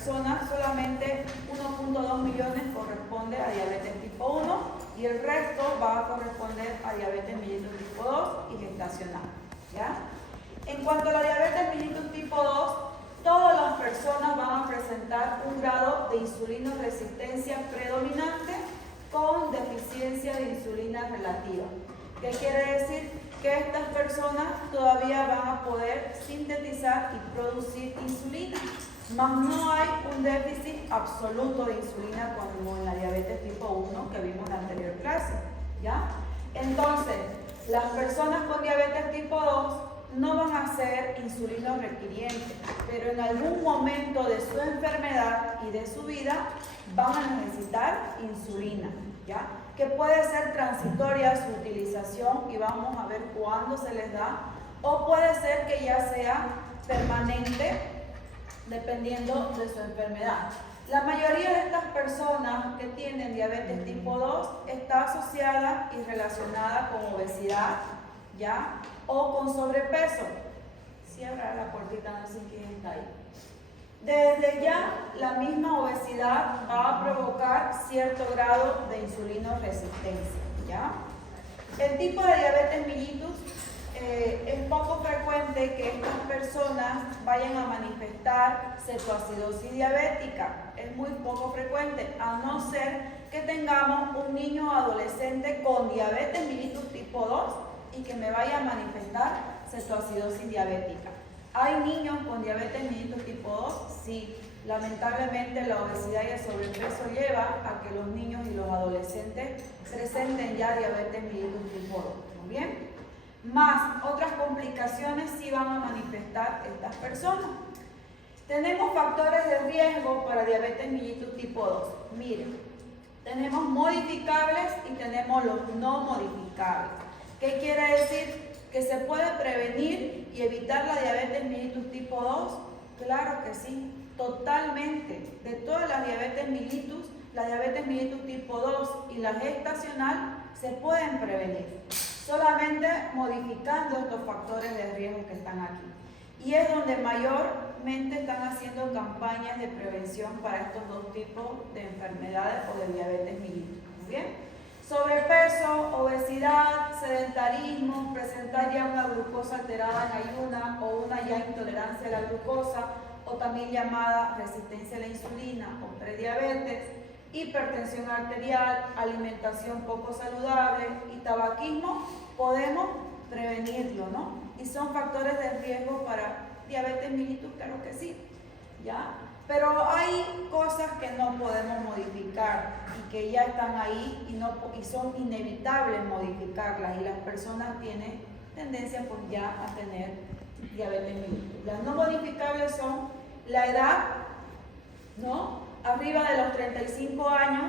personas, solamente 1.2 millones corresponde a diabetes tipo 1 y el resto va a corresponder a diabetes mellitus tipo 2 y gestacional, ¿ya? En cuanto a la diabetes mellitus tipo 2, todas las personas van a presentar un grado de insulinoresistencia predominante con deficiencia de insulina relativa. ¿Qué quiere decir? Que estas personas todavía van a poder sintetizar y producir insulina, mas no hay un déficit absoluto de insulina como en la diabetes tipo 1 que vimos en la anterior clase, ¿ya? Entonces, las personas con diabetes tipo 2 no van a ser insulino requirientes, pero en algún momento de su enfermedad y de su vida van a necesitar insulina, ¿ya? Que puede ser transitoria su utilización y vamos a ver cuándo se les da, o puede ser que ya sea permanente dependiendo de su enfermedad. La mayoría de estas personas que tienen diabetes tipo 2 está asociada y relacionada con obesidad, ¿ya? O con sobrepeso. Cierra la puertita, no sé quién está ahí. Desde ya, la misma obesidad va a provocar cierto grado de insulinoresistencia, ¿ya? El tipo de diabetes mellitus es poco frecuente que estas personas vayan a manifestar cetoacidosis diabética. Es muy poco frecuente, a no ser que tengamos un niño o adolescente con diabetes mellitus tipo 2 y que me vaya a manifestar cetoacidosis diabética. ¿Hay niños con diabetes mellitus tipo 2? Sí. Lamentablemente la obesidad y el sobrepeso lleva a que los niños y los adolescentes presenten ya diabetes mellitus tipo 2. ¿Muy bien? Más otras complicaciones sí van a manifestar estas personas. Tenemos factores de riesgo para diabetes mellitus tipo 2. Miren, tenemos modificables y tenemos los no modificables. ¿Qué quiere decir? ¿Que se puede prevenir y evitar la diabetes mellitus tipo 2? Claro que sí, totalmente. De todas las diabetes mellitus, la diabetes mellitus tipo 2 y la gestacional se pueden prevenir, solamente modificando estos factores de riesgo que están aquí. Y es donde mayormente están haciendo campañas de prevención para estos dos tipos de enfermedades o de diabetes mellitus. ¿Muy bien? Sobrepeso, obesidad, sedentarismo, presentar ya una glucosa alterada en ayuna o una ya intolerancia a la glucosa o también llamada resistencia a la insulina o prediabetes, hipertensión arterial, alimentación poco saludable y tabaquismo, podemos prevenirlo, ¿no? Y son factores de riesgo para diabetes mellitus, claro que sí, ¿ya? Pero hay cosas que no podemos modificar y que ya están ahí y son inevitables modificarlas y las personas tienen tendencia pues ya a tener diabetes mellitus. Las no modificables son la edad, ¿no? Arriba de los 35 años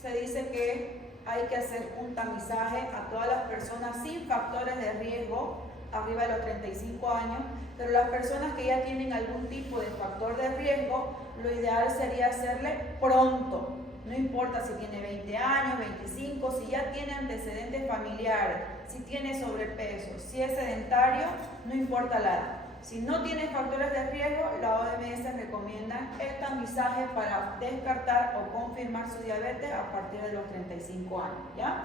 se dice que hay que hacer un tamizaje a todas las personas sin factores de riesgo arriba de los 35 años, pero las personas que ya tienen algún tipo de factor de riesgo, lo ideal sería hacerle pronto. No importa si tiene 20 años, 25, si ya tiene antecedentes familiares, si tiene sobrepeso, si es sedentario, no importa la edad. Si no tiene factores de riesgo, la OMS recomienda el tamizaje para descartar o confirmar su diabetes a partir de los 35 años, ¿ya?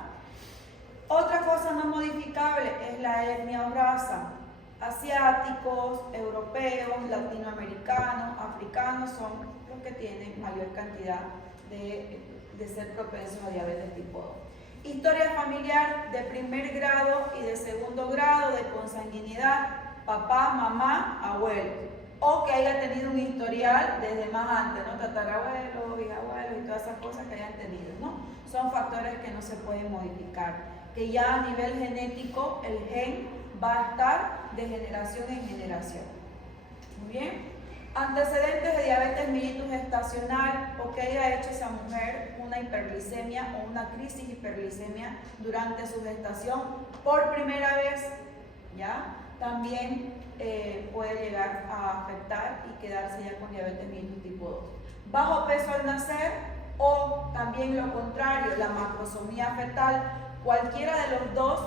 Otra cosa no modificable es la etnia o raza. Asiáticos, europeos, latinoamericanos, africanos son los que tienen mayor cantidad de ser propensos a diabetes tipo 2. Historia familiar de primer grado y de segundo grado de consanguinidad, papá, mamá, abuelo, o que haya tenido un historial desde más antes, ¿no? Tatarabuelos, bisabuelos y todas esas cosas que hayan tenido, ¿no? Son factores que no se pueden modificar, que ya a nivel genético el gen va a estar de generación en generación. Muy bien. Antecedentes de diabetes mellitus gestacional o que haya hecho esa mujer una hiperglicemia o una crisis hiperglicemia durante su gestación por primera vez, ¿ya? También puede llegar a afectar y quedarse ya con diabetes mellitus tipo 2. Bajo peso al nacer o también lo contrario, la macrosomía fetal, cualquiera de los dos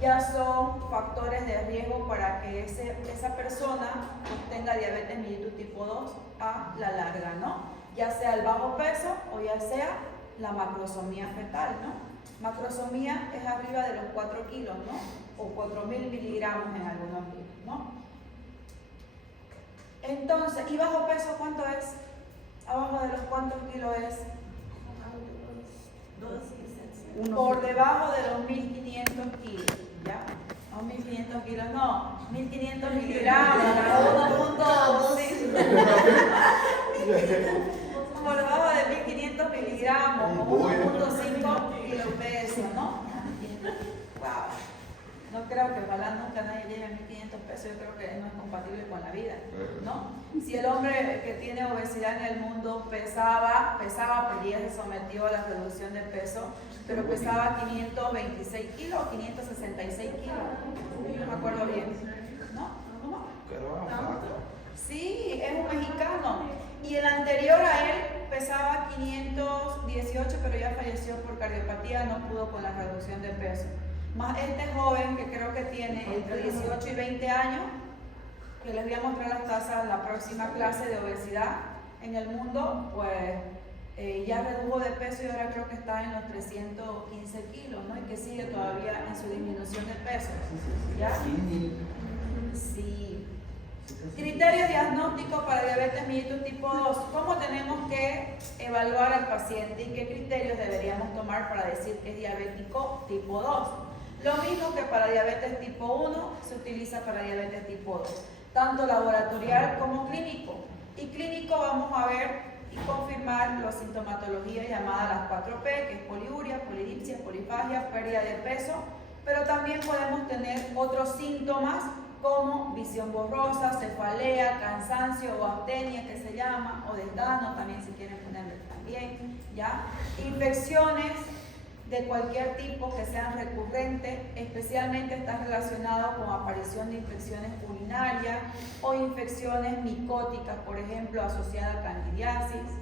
ya son factores de riesgo para que esa persona tenga diabetes mellitus tipo 2 a la larga, ¿no? Ya sea el bajo peso o ya sea la macrosomía fetal, ¿no? Macrosomía es arriba de los 4 kilos, ¿no? O 4.000 miligramos en algunos libros, ¿no? Entonces, ¿y bajo peso cuánto es? ¿Abajo de los cuántos kilos es? Por debajo de los 1.500 kilos, ¿ya? No, 1.500 kilos, no, 1.500 miligramos, 1.2. Por debajo de 1.500 miligramos, o 1.5 kilopesos, ¿no? Wow. No creo que ojalá nunca nadie llegue a 1.500 pesos, yo creo que no es compatible con la vida, ¿no? Si el hombre que tiene obesidad en el mundo pesaba, porque ya se sometió a la reducción de peso, pero pesaba 526 kilos o 566 kilos, no me acuerdo bien, ¿no? ¿Cómo? Sí, es un mexicano, y el anterior a él pesaba 518, pero ya falleció por cardiopatía, no pudo con la reducción de peso. Más este joven que creo que tiene entre 18 y 20 años, que les voy a mostrar las tasas en la próxima clase de obesidad en el mundo, pues ya redujo de peso y ahora creo que está en los 315 kilos, ¿no? Y que sigue todavía en su disminución de peso. ¿Ya? Sí. Criterios diagnósticos para diabetes mellitus tipo 2. ¿Cómo tenemos que evaluar al paciente y qué criterios deberíamos tomar para decir que es diabético tipo 2? Lo mismo que para diabetes tipo 1 se utiliza para diabetes tipo 2, tanto laboratorial como clínico. Y clínico vamos a ver y confirmar la sintomatología llamada las 4P, que es poliuria, polidipsia, polifagia, pérdida de peso, pero también podemos tener otros síntomas como visión borrosa, cefalea, cansancio o astenia que se llama, o desgano también si quieren ponerle también, ¿ya? Infecciones de cualquier tipo que sean recurrentes, especialmente está relacionado con aparición de infecciones urinarias o infecciones micóticas, por ejemplo, asociadas a candidiasis.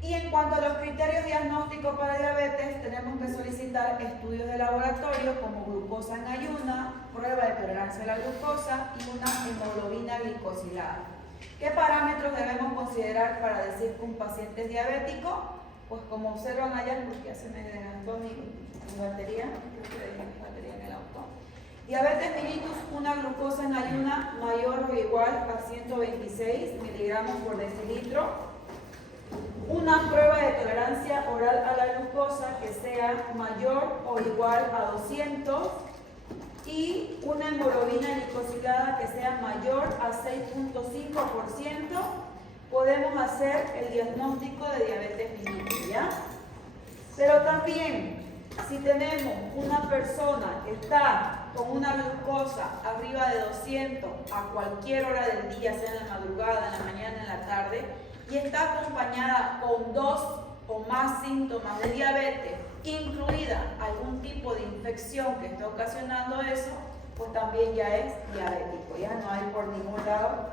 Y en cuanto a los criterios diagnósticos para diabetes, tenemos que solicitar estudios de laboratorio como glucosa en ayuna, prueba de tolerancia a la glucosa y una hemoglobina glicosilada. ¿Qué parámetros debemos considerar para decir que un paciente es diabético? Pues como observan allá, porque ya se me adelantó mi batería, creo que dejé mi batería en el auto. Diabetes mellitus, una glucosa en ayuna mayor o igual a 126 miligramos por decilitro. Una prueba de tolerancia oral a la glucosa que sea mayor o igual a 200 y una hemoglobina glicosilada que sea mayor a 6.5%, podemos hacer el diagnóstico de diabetes mellitus, ¿ya? Pero también, si tenemos una persona que está con una glucosa arriba de 200 a cualquier hora del día, sea en la madrugada, en la mañana, en la tarde, y está acompañada con 2 o más síntomas de diabetes, incluida algún tipo de infección que esté ocasionando eso, pues también ya es diabético. Ya no hay por ningún lado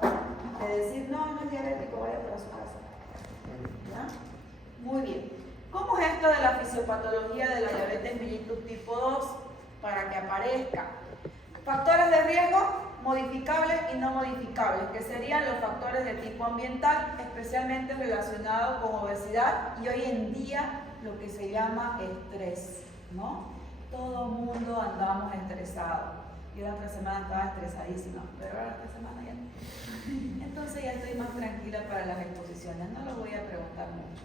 de decir, no es diabético, vaya para su casa. ¿Ya? Muy bien. ¿Cómo es esto de la fisiopatología de la diabetes mellitus tipo 2 para que aparezca? Factores de riesgo, modificables y no modificables, que serían los factores de tipo ambiental, especialmente relacionados con obesidad y hoy en día lo que se llama estrés, ¿no? Todo mundo andamos estresados. Yo la otra semana estaba estresadísima, pero ahora esta semana ya no. Entonces ya estoy más tranquila para las exposiciones, no lo voy a preguntar mucho.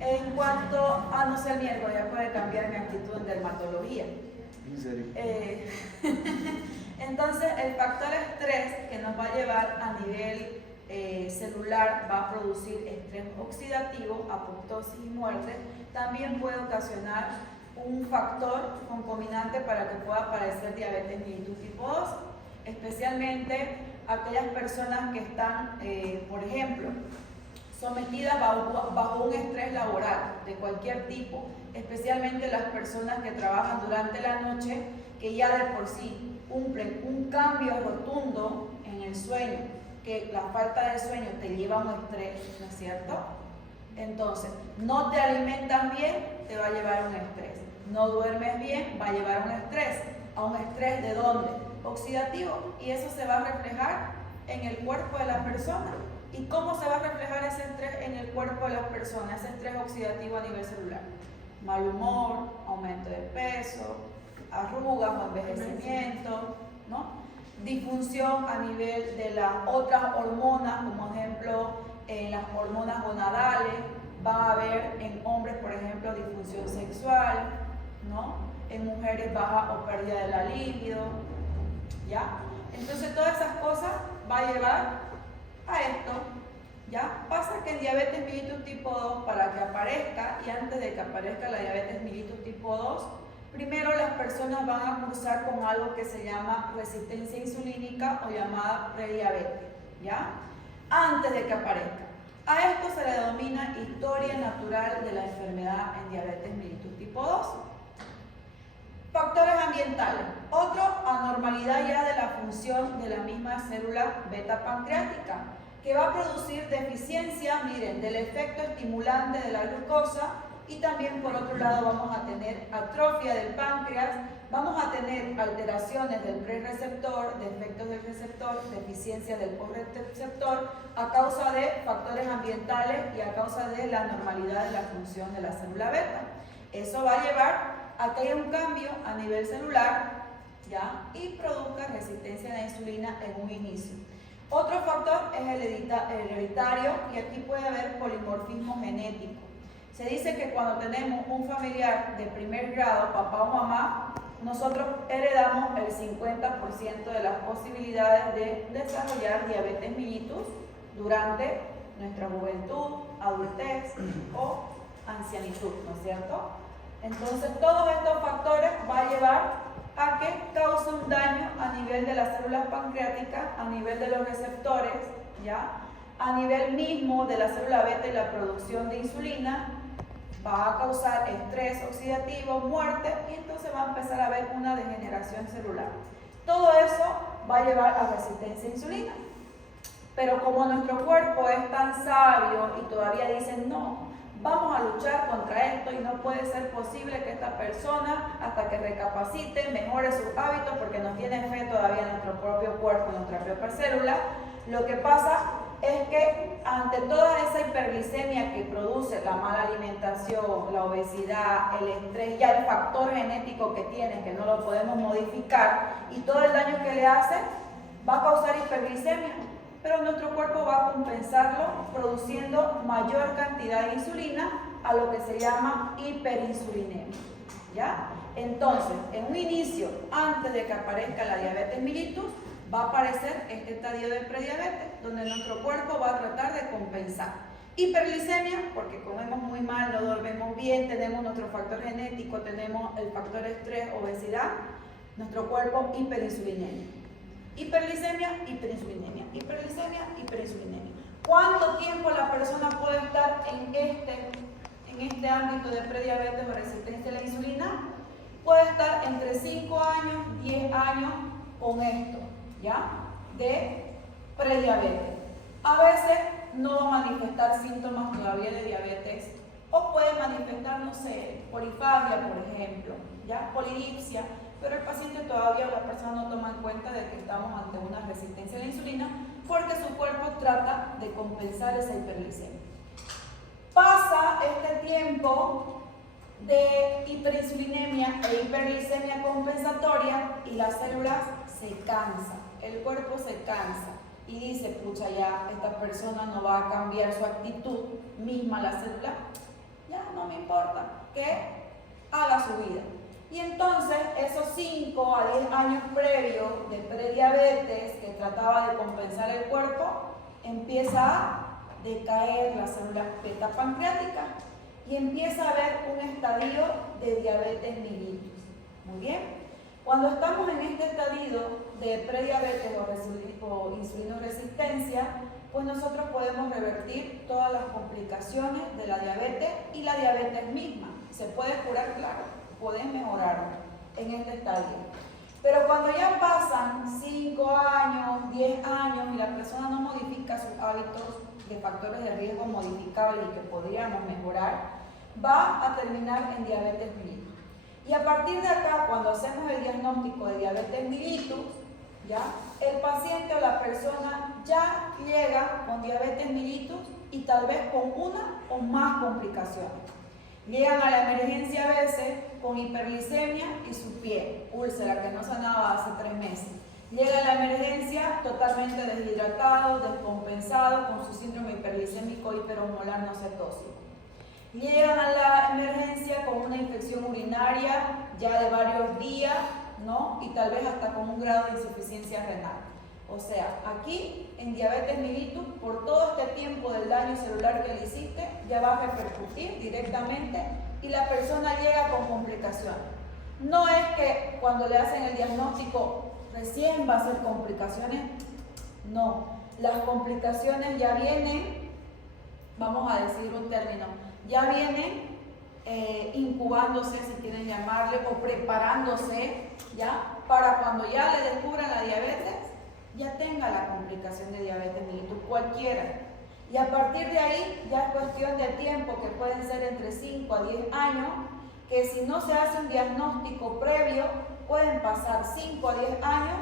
En cuanto a, no sé, el miércoles ya puede cambiar mi actitud en dermatología. ¿En serio? Entonces el factor estrés que nos va a llevar a nivel celular va a producir estrés oxidativo, apoptosis y muerte. También puede ocasionar un factor concomitante para que pueda aparecer diabetes mellitus tipo 2, especialmente aquellas personas que están, por ejemplo, sometidas bajo un estrés laboral de cualquier tipo, especialmente las personas que trabajan durante la noche, que ya de por sí cumplen un cambio rotundo en el sueño, que la falta de sueño te lleva a un estrés, ¿no es cierto? Entonces, no te alimentas bien, te va a llevar a un estrés. no duermes bien, va a llevar a un estrés ¿de dónde? Oxidativo, y eso se va a reflejar en el cuerpo de la persona. ¿Y cómo se va a reflejar ese estrés en el cuerpo de las personas, ese estrés oxidativo a nivel celular? Mal humor, aumento de peso, arrugas o envejecimiento, ¿no? Disfunción a nivel de las otras hormonas, como ejemplo las hormonas gonadales. Va a haber en hombres, por ejemplo, disfunción sexual, ¿no? En mujeres baja o pérdida de la libido, ¿ya? Entonces todas esas cosas va a llevar a esto, ¿ya? Pasa que el diabetes mellitus tipo 2, para que aparezca, y antes de que aparezca la diabetes mellitus tipo 2, primero las personas van a cursar con algo que se llama resistencia insulínica o llamada prediabetes, ¿ya? Antes de que aparezca. A esto se le denomina historia natural de la enfermedad en diabetes mellitus tipo 2. Factores ambientales. Otro, anormalidad ya de la función de la misma célula beta pancreática, que va a producir deficiencia, miren, del efecto estimulante de la glucosa, y también por otro lado vamos a tener atrofia del páncreas, vamos a tener alteraciones del prereceptor, defectos del receptor, deficiencia del postreceptor, a causa de factores ambientales y a causa de la anormalidad de la función de la célula beta. Eso va a llevar a que haya un cambio a nivel celular, ¿ya? Y produzca resistencia a la insulina en un inicio. Otro factor es el hereditario, y aquí puede haber polimorfismo genético. Se dice que cuando tenemos un familiar de primer grado, papá o mamá, nosotros heredamos el 50% de las posibilidades de desarrollar diabetes mellitus durante nuestra juventud, adultez o ancianitud, ¿no es cierto? Entonces todos estos factores van a llevar a que cause un daño a nivel de las células pancreáticas, a nivel de los receptores, ¿ya? A nivel mismo de la célula beta y la producción de insulina. Va a causar estrés oxidativo, muerte, y entonces va a empezar a haber una degeneración celular. Todo eso va a llevar a resistencia a insulina. Pero como nuestro cuerpo es tan sabio y todavía dicen no, vamos a luchar contra esto y no puede ser posible que esta persona, hasta que recapacite, mejore sus hábitos, porque no tiene fe todavía en nuestro propio cuerpo, en nuestra propia célula. Lo que pasa es que ante toda esa hiperglicemia que produce la mala alimentación, la obesidad, el estrés, ya el factor genético que tiene, que no lo podemos modificar, y todo el daño que le hace, va a causar hiperglicemia. Pero nuestro cuerpo va a compensarlo produciendo mayor cantidad de insulina, a lo que se llama hiperinsulinemia, ¿ya? Entonces, en un inicio, antes de que aparezca la diabetes mellitus, va a aparecer este estadio de prediabetes, donde nuestro cuerpo va a tratar de compensar. Hiperglicemia, porque comemos muy mal, no dormimos bien, tenemos nuestro factor genético, tenemos el factor estrés, obesidad, nuestro cuerpo hiperinsulinemia. Hiperglicemia, hiperinsulinemia, hiperglicemia, hiperinsulinemia. ¿Cuánto tiempo la persona puede estar en este ámbito de prediabetes o resistencia a la insulina? Puede estar entre 5 años, 10 años con esto, ¿ya? De prediabetes. A veces no va a manifestar síntomas todavía de diabetes, o puede manifestar, no sé, polifagia, por ejemplo, ¿ya? Polidipsia, pero el paciente todavía, la persona no toma en cuenta de que estamos ante una resistencia a la insulina, porque su cuerpo trata de compensar esa hiperglicemia. Pasa este tiempo de hiperinsulinemia e hiperglicemia compensatoria y las células se cansan, el cuerpo se cansa y dice, pucha, ya esta persona no va a cambiar su actitud misma, la célula, ya no me importa, que haga su vida. Y entonces esos 5 a 10 años previos de prediabetes que trataba de compensar el cuerpo, empieza a decaer la célula beta pancreática y empieza a haber un estadio de diabetes mellitus. Muy bien. Cuando estamos en este estadio de prediabetes o insulinoresistencia, pues nosotros podemos revertir todas las complicaciones de la diabetes y la diabetes misma. Se puede curar, claro, puedes mejorar en este estadio. Pero cuando ya pasan 5 años, 10 años y la persona no modifica sus hábitos de factores de riesgo modificables y que podríamos mejorar, va a terminar en diabetes mellitus. Y a partir de acá, cuando hacemos el diagnóstico de diabetes mellitus, ¿ya? El paciente o la persona ya llega con diabetes mellitus y tal vez con una o más complicaciones. Llegan a la emergencia a veces con hiperglicemia y su pie, úlcera que no sanaba hace 3 meses. Llega a la emergencia totalmente deshidratado, descompensado, con su síndrome hiperglicémico hiperosmolar no cetósico. Llegan a la emergencia con una infección urinaria ya de varios días, ¿no? Y tal vez hasta con un grado de insuficiencia renal. O sea, aquí en diabetes mellitus, por todo este tiempo del daño celular que le hiciste, ya va a repercutir directamente y la persona llega con complicaciones. No es que cuando le hacen el diagnóstico recién va a ser complicaciones, no. Las complicaciones ya vienen, vamos a decir un término, ya vienen incubándose, si quieren llamarle, o preparándose, ¿ya? Para cuando ya le descubran la diabetes, ya tenga la complicación de diabetes mellitus, cualquiera. Y a partir de ahí ya es cuestión de tiempo, que pueden ser entre 5 a 10 años, que si no se hace un diagnóstico previo, pueden pasar 5 a 10 años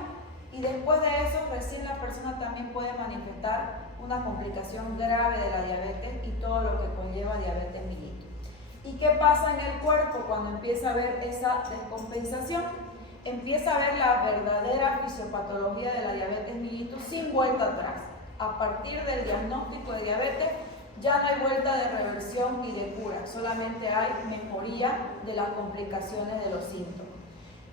y después de eso recién la persona también puede manifestar una complicación grave de la diabetes y todo lo que conlleva diabetes mellitus. ¿Y qué pasa en el cuerpo cuando empieza a haber esa descompensación? Empieza a ver la verdadera fisiopatología de la diabetes mellitus sin vuelta atrás. A partir del diagnóstico de diabetes ya no hay vuelta de reversión y de cura, solamente hay mejoría de las complicaciones de los síntomas.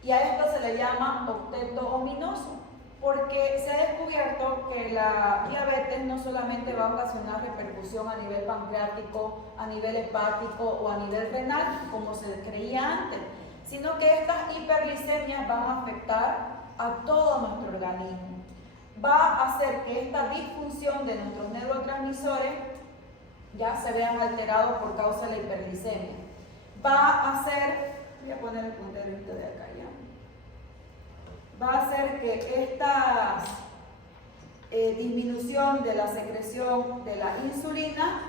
Y a esto se le llama octeto ominoso, porque se ha descubierto que la diabetes no solamente va a ocasionar repercusión a nivel pancreático, a nivel hepático o a nivel renal, como se creía antes, sino que estas hiperglicemias van a afectar a todo nuestro organismo. Va a hacer que esta disfunción de nuestros neurotransmisores ya se vean alterados por causa de la hiperglicemia. Va a hacer, voy a poner el punterito de acá ya, va a hacer que esta disminución de la secreción de la insulina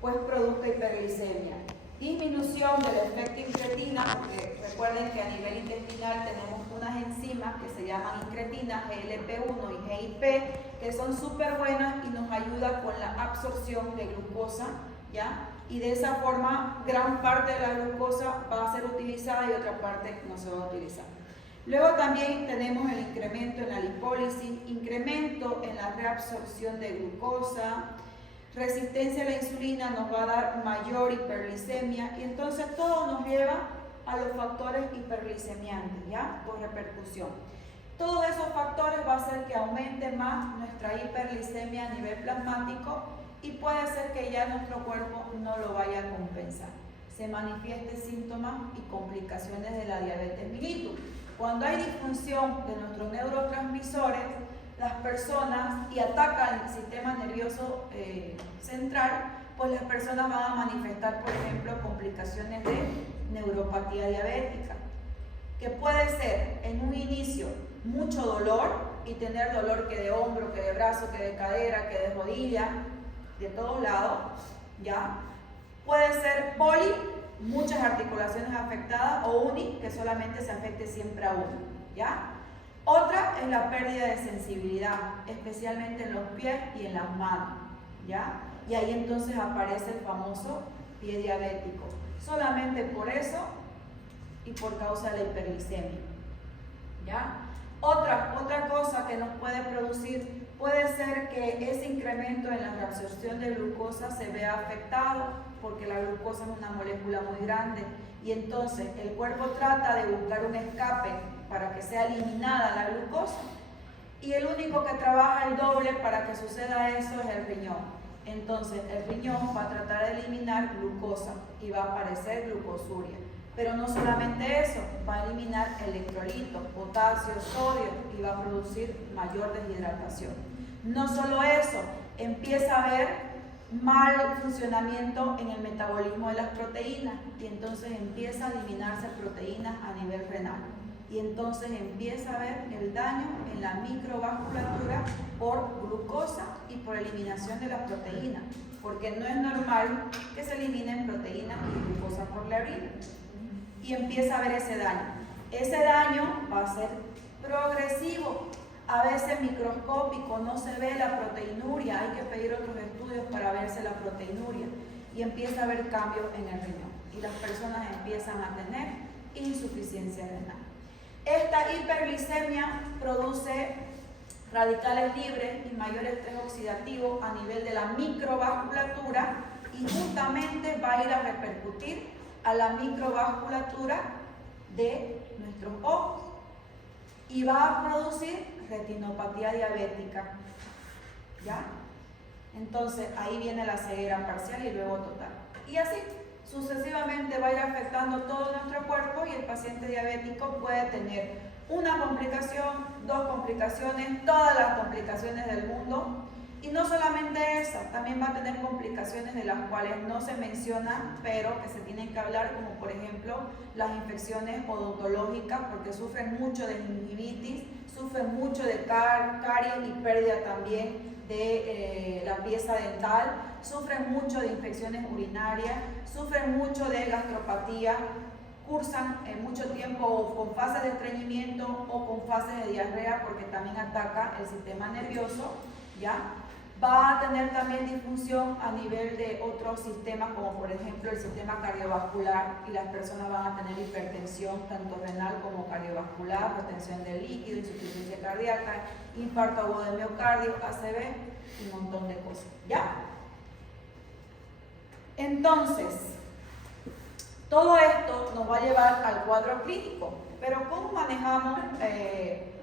pues produzca hiperglicemia. Disminución del efecto incretina, porque recuerden que a nivel intestinal tenemos unas enzimas que se llaman incretinas, GLP-1 y GIP, que son súper buenas y nos ayudan con la absorción de glucosa, ¿ya? Y de esa forma, gran parte de la glucosa va a ser utilizada y otra parte no se va a utilizar. Luego también tenemos el incremento en la lipólisis, incremento en la reabsorción de glucosa, resistencia a la insulina nos va a dar mayor hiperglicemia y entonces todo nos lleva a los factores hiperglicemiantes, ¿ya? Por repercusión. Todos esos factores va a hacer que aumente más nuestra hiperglicemia a nivel plasmático y puede ser que ya nuestro cuerpo no lo vaya a compensar. Se manifieste síntomas y complicaciones de la diabetes mellitus. Cuando hay disfunción de nuestros neurotransmisores, las personas y atacan el sistema nervioso central, pues las personas van a manifestar, por ejemplo, complicaciones de neuropatía diabética, que puede ser en un inicio mucho dolor y tener dolor que de hombro, que de brazo, que de cadera, que de rodilla, de todos lados, ¿ya? Puede ser poli, muchas articulaciones afectadas, o uni, que solamente se afecte siempre a uno, ¿ya? Otra es la pérdida de sensibilidad, especialmente en los pies y en las manos, ¿ya? Y ahí entonces aparece el famoso pie diabético, solamente por eso y por causa de la hiperglicemia, ¿ya? Otra cosa que nos puede producir, puede ser que ese incremento en la reabsorción de glucosa se vea afectado, porque la glucosa es una molécula muy grande, y entonces el cuerpo trata de buscar un escape para que sea eliminada la glucosa, y el único que trabaja el doble para que suceda eso es el riñón. Entonces el riñón va a tratar de eliminar glucosa y va a aparecer glucosuria. Pero no solamente eso, va a eliminar electrolitos, potasio, sodio y va a producir mayor deshidratación. No solo eso, empieza a haber mal funcionamiento en el metabolismo de las proteínas y entonces empieza a eliminarse proteínas a nivel renal. Y entonces empieza a haber el daño en la microvasculatura por glucosa y por eliminación de las proteínas, porque no es normal que se eliminen proteínas y glucosa por la orina. y empieza a haber ese daño. Ese daño va a ser progresivo, a veces microscópico, no se ve la proteinuria, hay que pedir otros estudios para verse la proteinuria y empieza a haber cambios en el riñón y las personas empiezan a tener insuficiencia renal. Esta hiperglicemia produce radicales libres y mayor estrés oxidativo a nivel de la microvasculatura y justamente va a ir a repercutir a la microvasculatura de nuestros ojos y va a producir retinopatía diabética, ¿ya? Entonces ahí viene la ceguera parcial y luego total. Y así sucesivamente va a ir afectando todo nuestro cuerpo y el paciente diabético puede tener una complicación, 2 complicaciones, todas las complicaciones del mundo. Y no solamente esa, también va a tener complicaciones de las cuales no se mencionan, pero que se tienen que hablar, como por ejemplo las infecciones odontológicas, porque sufren mucho de gingivitis, sufren mucho de caries y pérdida también de la pieza dental, sufren mucho de infecciones urinarias, sufren mucho de gastropatía, cursan mucho tiempo con fases de estreñimiento o con fases de diarrea porque también ataca el sistema nervioso, ¿ya? Va a tener también disfunción a nivel de otros sistemas como por ejemplo el sistema cardiovascular y las personas van a tener hipertensión tanto renal como cardiovascular, retención de líquido, insuficiencia cardíaca, infarto agudo de miocardio, ACV y un montón de cosas, ¿ya? Entonces, todo esto nos va a llevar al cuadro clínico, pero ¿cómo manejamos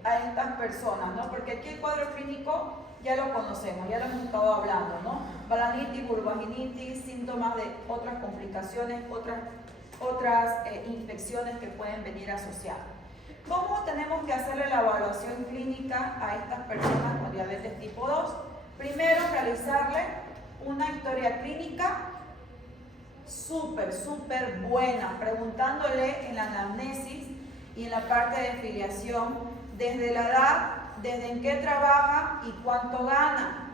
a estas personas, ¿no? Porque aquí el cuadro clínico ya lo conocemos, ya lo hemos estado hablando, ¿no? Balanitis, vulvaginitis, síntomas de otras complicaciones, otras infecciones que pueden venir asociadas. ¿Cómo tenemos que hacerle la evaluación clínica a estas personas con diabetes tipo 2? Primero, realizarle una historia clínica súper buena, preguntándole en la anamnesis y en la parte de filiación, desde la edad, desde en qué trabaja y cuánto gana.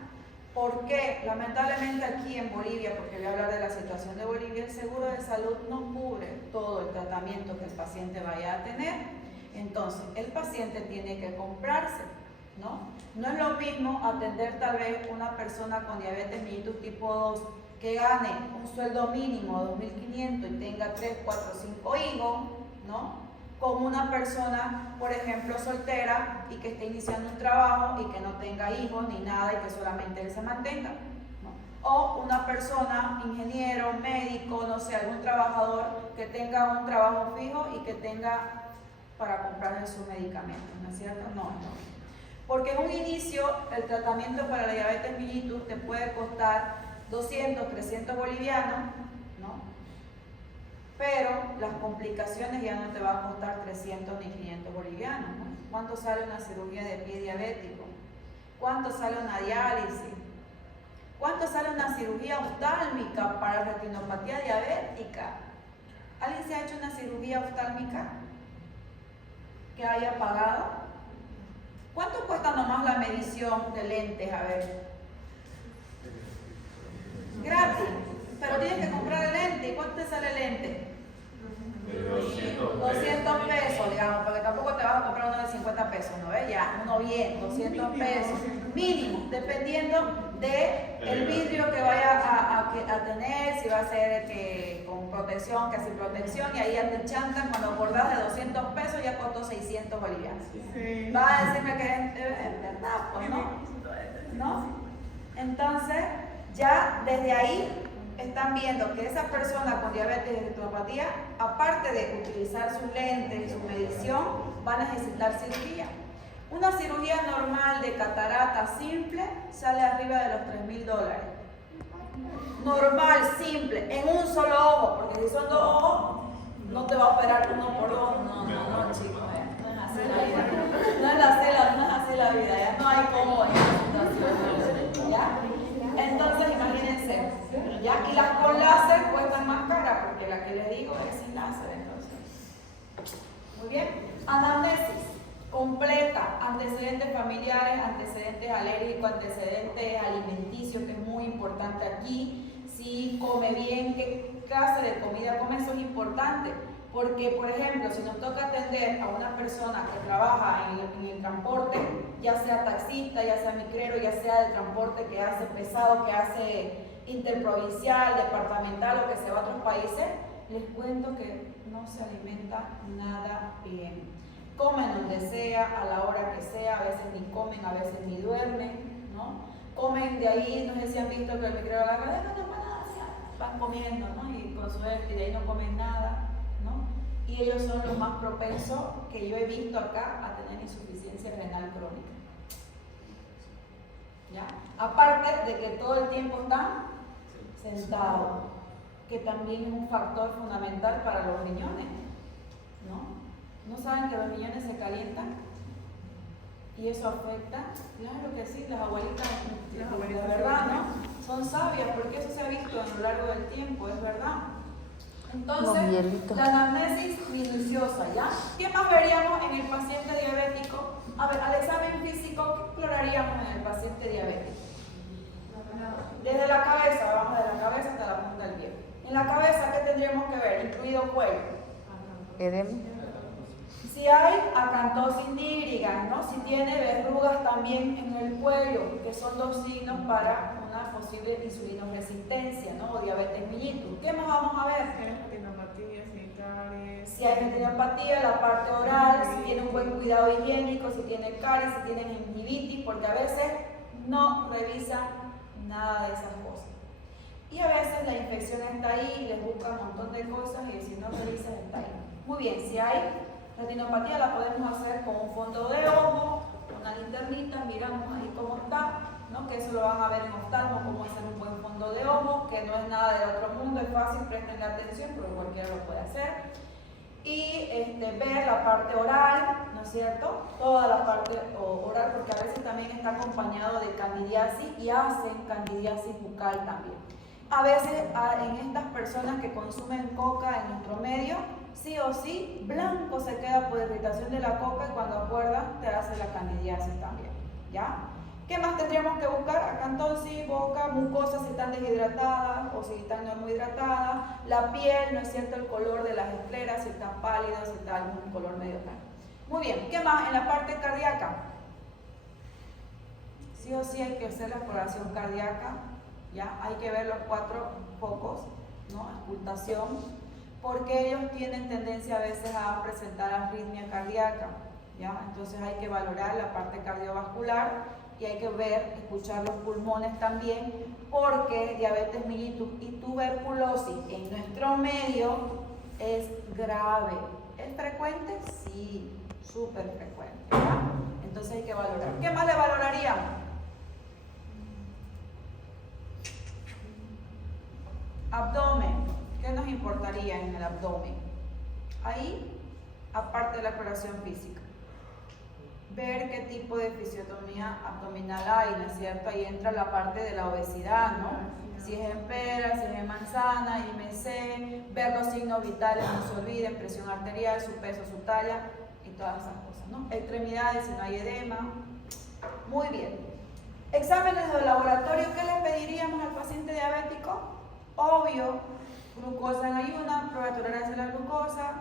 ¿Por qué? Lamentablemente aquí en Bolivia, porque voy a hablar de la situación de Bolivia, el seguro de salud no cubre todo el tratamiento que el paciente vaya a tener. Entonces, el paciente tiene que comprarse, ¿no? No es lo mismo atender tal vez una persona con diabetes mellitus tipo 2 que gane un sueldo mínimo de 2.500 y tenga 3, 4, 5 hijos, ¿no? Con una persona, por ejemplo, soltera y que esté iniciando un trabajo y que no tenga hijos ni nada y que solamente él se mantenga, ¿no? O una persona, ingeniero, médico, no sé, algún trabajador que tenga un trabajo fijo y que tenga para comprarle sus medicamentos, ¿no es cierto? No. Porque en un inicio el tratamiento para la diabetes mellitus te puede costar 200, 300 bolivianos, ¿no? Pero las complicaciones ya no te van a costar 300 ni 500 bolivianos, ¿no? ¿Cuánto sale una cirugía de pie diabético? ¿Cuánto sale una diálisis? ¿Cuánto sale una cirugía oftálmica para retinopatía diabética? ¿Alguien se ha hecho una cirugía oftálmica que haya pagado? ¿Cuánto cuesta nomás la medición de lentes? A ver. Gratis, pero tienes que comprar el lente. ¿Y cuánto te sale el lente? 200 pesos, digamos, porque tampoco te vas a comprar uno de 50 pesos, ¿no ves? Ya, uno bien, 200 pesos, mínimo, dependiendo del vidrio que vaya a tener, si va a ser con protección, que sin protección, y ahí ya te chantan, cuando acordás de 200 pesos ya costó 600 bolivianos. Sí. Va a decirme que es verdad, pues ¿no? Entonces, ya desde ahí están viendo que esa persona con diabetes y retinopatía, aparte de utilizar sus lentes y su medición, va a necesitar cirugía. Una cirugía normal de catarata simple sale arriba de los $3.000. Normal, simple, en un solo ojo, porque si son 2 ojos, no te va a operar uno por ojo. No, chicos, no es así la vida. No es así la vida, ya no hay cómo en esta situación, ¿ya? Entonces, imagínense, ¿ya? Y las con láser cuestan más caras, porque la que les digo es sin láser, entonces. Muy bien. Anamnesis completa, antecedentes familiares, antecedentes alérgicos, antecedentes alimenticios, que es muy importante aquí. Si come bien, qué clase de comida come, eso es importante. Porque, por ejemplo, si nos toca atender a una persona que trabaja en el transporte, ya sea taxista, ya sea micrero, ya sea de transporte que hace pesado, que hace interprovincial, departamental o que se va a otros países, les cuento que no se alimenta nada bien. Comen donde sea, a la hora que sea, a veces ni comen, a veces ni duermen, ¿no? Comen de ahí, no sé si han visto que el micrero la cadena no para nada, van comiendo, ¿no? Y con suerte, y de ahí no comen nada, ¿no? Y ellos son los más propensos que yo he visto acá a tener insuficiencia renal crónica. ¿Ya? Aparte de que todo el tiempo están sentados, que también es un factor fundamental para los riñones, ¿no? ¿No saben que los riñones se calientan? ¿Y eso afecta? Claro que sí, las abuelitas, la verdad, ¿no? Son sabias, porque eso se ha visto a lo largo del tiempo, es verdad. Entonces, la anamnesis minuciosa, ¿ya? ¿Qué más veríamos en el paciente diabético? A ver, al examen físico, ¿qué exploraríamos en el paciente diabético? Desde la cabeza, vamos de la cabeza hasta la punta del pie. En la cabeza, ¿qué tendríamos que ver? Incluido cuello. Edema. Si hay acantosis nigricans, ¿no? Si tiene verrugas también en el cuello, que son dos signos para una posible insulinoresistencia, ¿no? O diabetes mellitus. ¿Qué más vamos a ver? Si hay retinopatía, la parte oral, si tiene un buen cuidado higiénico, si tiene caries, si tiene gingivitis, porque a veces no revisan nada de esas cosas. Y a veces la infección está ahí, les busca un montón de cosas y si no revisan está ahí. Muy bien, si hay retinopatía la podemos hacer con un fondo de ojo, una linternita, miramos ahí cómo está, ¿no? Que eso lo van a ver en oftalmo, cómo hacer un buen fondo de ojo, que no es nada del otro mundo, es fácil, presten atención, porque cualquiera lo puede hacer. Y ver la parte oral, ¿no es cierto? Toda la parte oral, porque a veces también está acompañado de candidiasis y hacen candidiasis bucal también. A veces en estas personas que consumen coca en nuestro medio, sí o sí, blanco se queda por irritación de la coca y cuando acuerdas te hace la candidiasis también, ¿ya? ¿Qué más tendríamos que buscar? Acantosis, boca, mucosas si están deshidratadas o si están no muy hidratadas, la piel, ¿no es cierto? El color de las escleras, si están pálidas, si está algún color medio claro. Muy bien, ¿qué más? En la parte cardíaca, sí o sí hay que hacer la exploración cardíaca, ¿ya? Hay que ver los 4 focos, ¿no? Auscultación, porque ellos tienen tendencia a veces a presentar arritmia cardíaca, ¿ya? Entonces hay que valorar la parte cardiovascular y hay que ver, escuchar los pulmones también, porque diabetes mellitus y tuberculosis en nuestro medio es grave. ¿Es frecuente? Sí, súper frecuente, ¿ya? Entonces hay que valorar. ¿Qué más le valoraríamos? Abdomen. ¿Qué nos importaría en el abdomen? Ahí, aparte de la exploración física, ver qué tipo de fisiotomía abdominal hay, ¿no es cierto? Ahí entra la parte de la obesidad, ¿no? Si es en pera, si es en manzana, IMC, ver los signos vitales, no se olviden, presión arterial, su peso, su talla y todas esas cosas, ¿no? Extremidades, si no hay edema. Muy bien. Exámenes de laboratorio, ¿qué le pediríamos al paciente diabético? Obvio, glucosa en ayuna, prueba de tolerancia a la glucosa,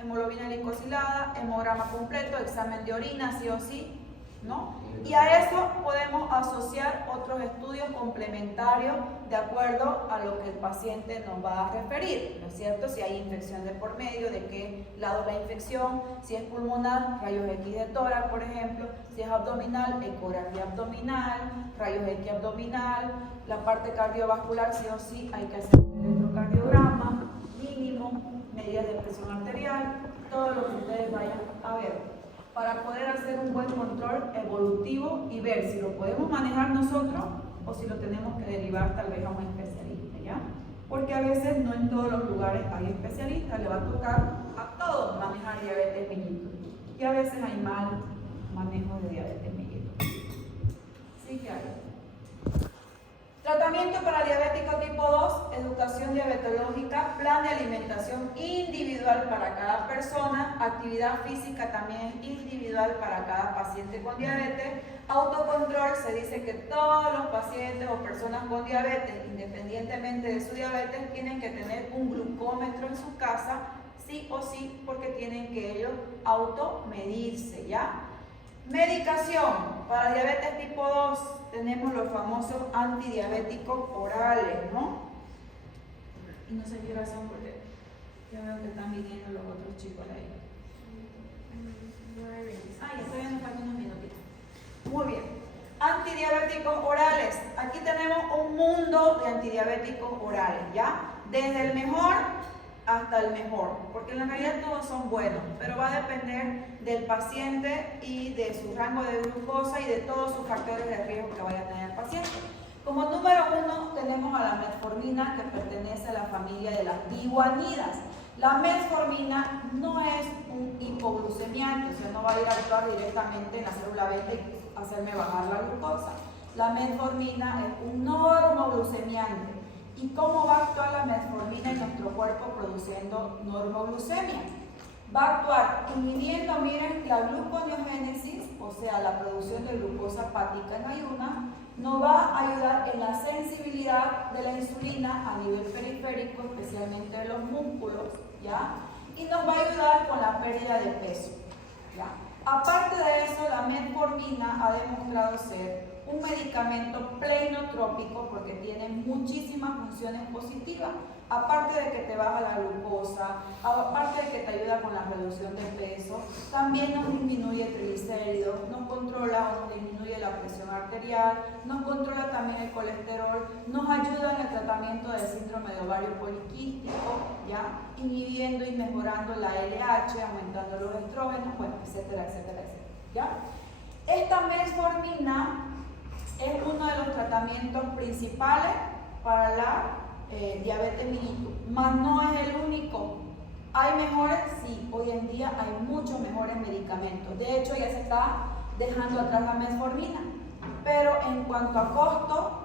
hemoglobina glicosilada, hemograma completo, examen de orina, sí o sí, ¿no? Y a eso podemos asociar otros estudios complementarios de acuerdo a lo que el paciente nos va a referir, ¿no es cierto? Si hay infección de por medio, de qué lado es la infección, si es pulmonar, rayos X de tórax, por ejemplo, si es abdominal, ecografía abdominal, rayos X abdominal, la parte cardiovascular, sí o sí, hay que hacer un electrocardiograma mínimo, medidas de presión arterial, todo lo que ustedes vayan a ver, para poder hacer un buen control evolutivo y ver si lo podemos manejar nosotros o si lo tenemos que derivar tal vez a un especialista, ¿ya? Porque a veces no en todos los lugares hay especialistas, le va a tocar a todos manejar diabetes mellitus y a veces hay mal manejo de diabetes mellitus. Sí que hay. Tratamiento para diabético tipo 2, educación diabetológica, plan de alimentación individual para cada persona, actividad física también individual para cada paciente con diabetes, autocontrol, se dice que todos los pacientes o personas con diabetes, independientemente de su diabetes, tienen que tener un glucómetro en su casa, sí o sí, porque tienen que ellos automedirse, ¿ya? Medicación para diabetes tipo 2, tenemos los famosos antidiabéticos orales, ¿no? Y no sé qué razón, porque ya veo que están viniendo los otros chicos ahí. Ya todavía nos faltan unos minutitos. Muy bien. Antidiabéticos orales. Aquí tenemos un mundo de antidiabéticos orales, ¿ya? Desde el mejor hasta el mejor, porque en la realidad todos son buenos, pero va a depender del paciente y de su rango de glucosa y de todos sus factores de riesgo que vaya a tener el paciente. Como número 1 tenemos a la metformina, que pertenece a la familia de las biguanidas. La metformina no es un hipoglucemiante, o sea, no va a ir a actuar directamente en la célula beta y hacerme bajar la glucosa. La metformina es un normoglucemiante. ¿Y cómo va a actuar la metformina en nuestro cuerpo produciendo normoglucemia? Va a actuar inhibiendo, miren, la gluconeogénesis, o sea, la producción de glucosa hepática en ayuna. Nos va a ayudar en la sensibilidad de la insulina a nivel periférico, especialmente de los músculos, ¿ya? Y nos va a ayudar con la pérdida de peso, ¿ya? Aparte de eso, la metformina ha demostrado ser un medicamento plenotrópico porque tiene muchísimas funciones positivas. Aparte de que te baja la glucosa, aparte de que te ayuda con la reducción de peso, también nos disminuye triglicéridos, nos controla o nos disminuye la presión arterial, nos controla también el colesterol, nos ayuda en el tratamiento del síndrome de ovario poliquístico, ¿ya? Inhibiendo y mejorando la LH, aumentando los estrógenos, bueno, etcétera, etcétera, etcétera, ¿ya? Esta metformina es uno de los tratamientos principales para la diabetes mellitus, mas no es el único. ¿Hay mejores? Sí, hoy en día hay muchos mejores medicamentos. De hecho, ya se está dejando atrás la metformina. Pero en cuanto a costo,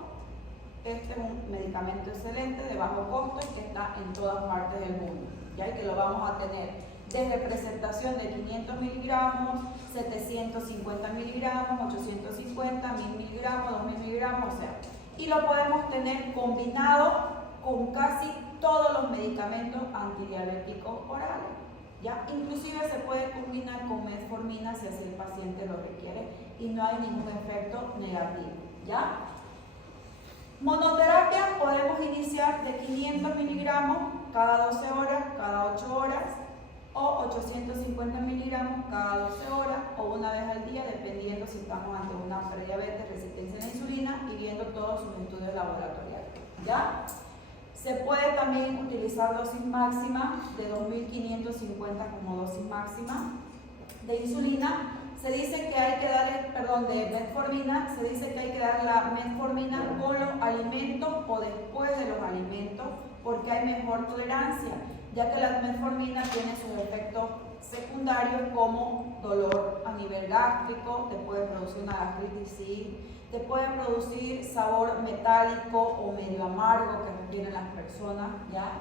este es un medicamento excelente, de bajo costo y que está en todas partes del mundo. Ya que lo vamos a tener desde presentación de 500 miligramos, 750 miligramos, 850, 1000 miligramos, 2000 miligramos, o sea. Y lo podemos tener combinado con casi todos los medicamentos antidiabéticos orales, ¿ya? Inclusive se puede combinar con metformina si así el paciente lo requiere y no hay ningún efecto negativo, ¿ya? Monoterapia podemos iniciar de 500 miligramos cada 12 horas, cada 8 horas, o 850 miligramos cada 12 horas o una vez al día, dependiendo si estamos ante una prediabetes, resistencia a la insulina y viendo todos sus estudios laboratoriales, ¿ya? Se puede también utilizar dosis máxima de 2550 como dosis máxima de insulina. Se dice que hay que darle, de metformina, se dice que hay que dar la metformina con los alimentos o después de los alimentos porque hay mejor tolerancia, ya que la metformina tiene sus efectos secundarios como dolor a nivel gástrico, te puede producir una gastritis, sí, te puede producir sabor metálico o medio amargo que tienen las personas, ¿ya?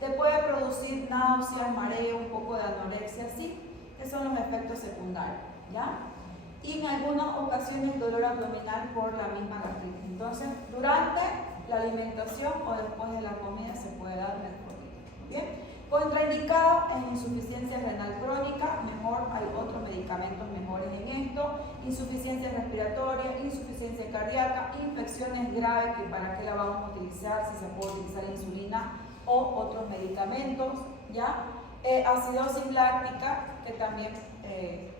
Te puede producir náuseas, mareo, un poco de anorexia, sí, esos son los efectos secundarios, ¿ya? Y en algunas ocasiones dolor abdominal por la misma gastritis. Entonces, durante la alimentación o después de la comida se puede dar metformina, ¿bien? Contraindicado en insuficiencia renal crónica, mejor hay otros medicamentos mejores en esto, insuficiencia respiratoria, insuficiencia cardíaca, infecciones graves, que para qué la vamos a utilizar, si se puede utilizar insulina o otros medicamentos, ¿ya? Acidosis láctica, que también,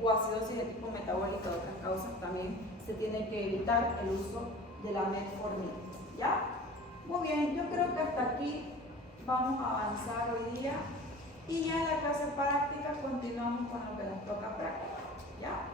o acidosis de tipo metabólica, otras causas también se tiene que evitar el uso de la metformina, ¿ya? Muy bien, yo creo que hasta aquí vamos a avanzar hoy día y ya en la clase práctica continuamos con lo que nos toca práctica, ¿ya?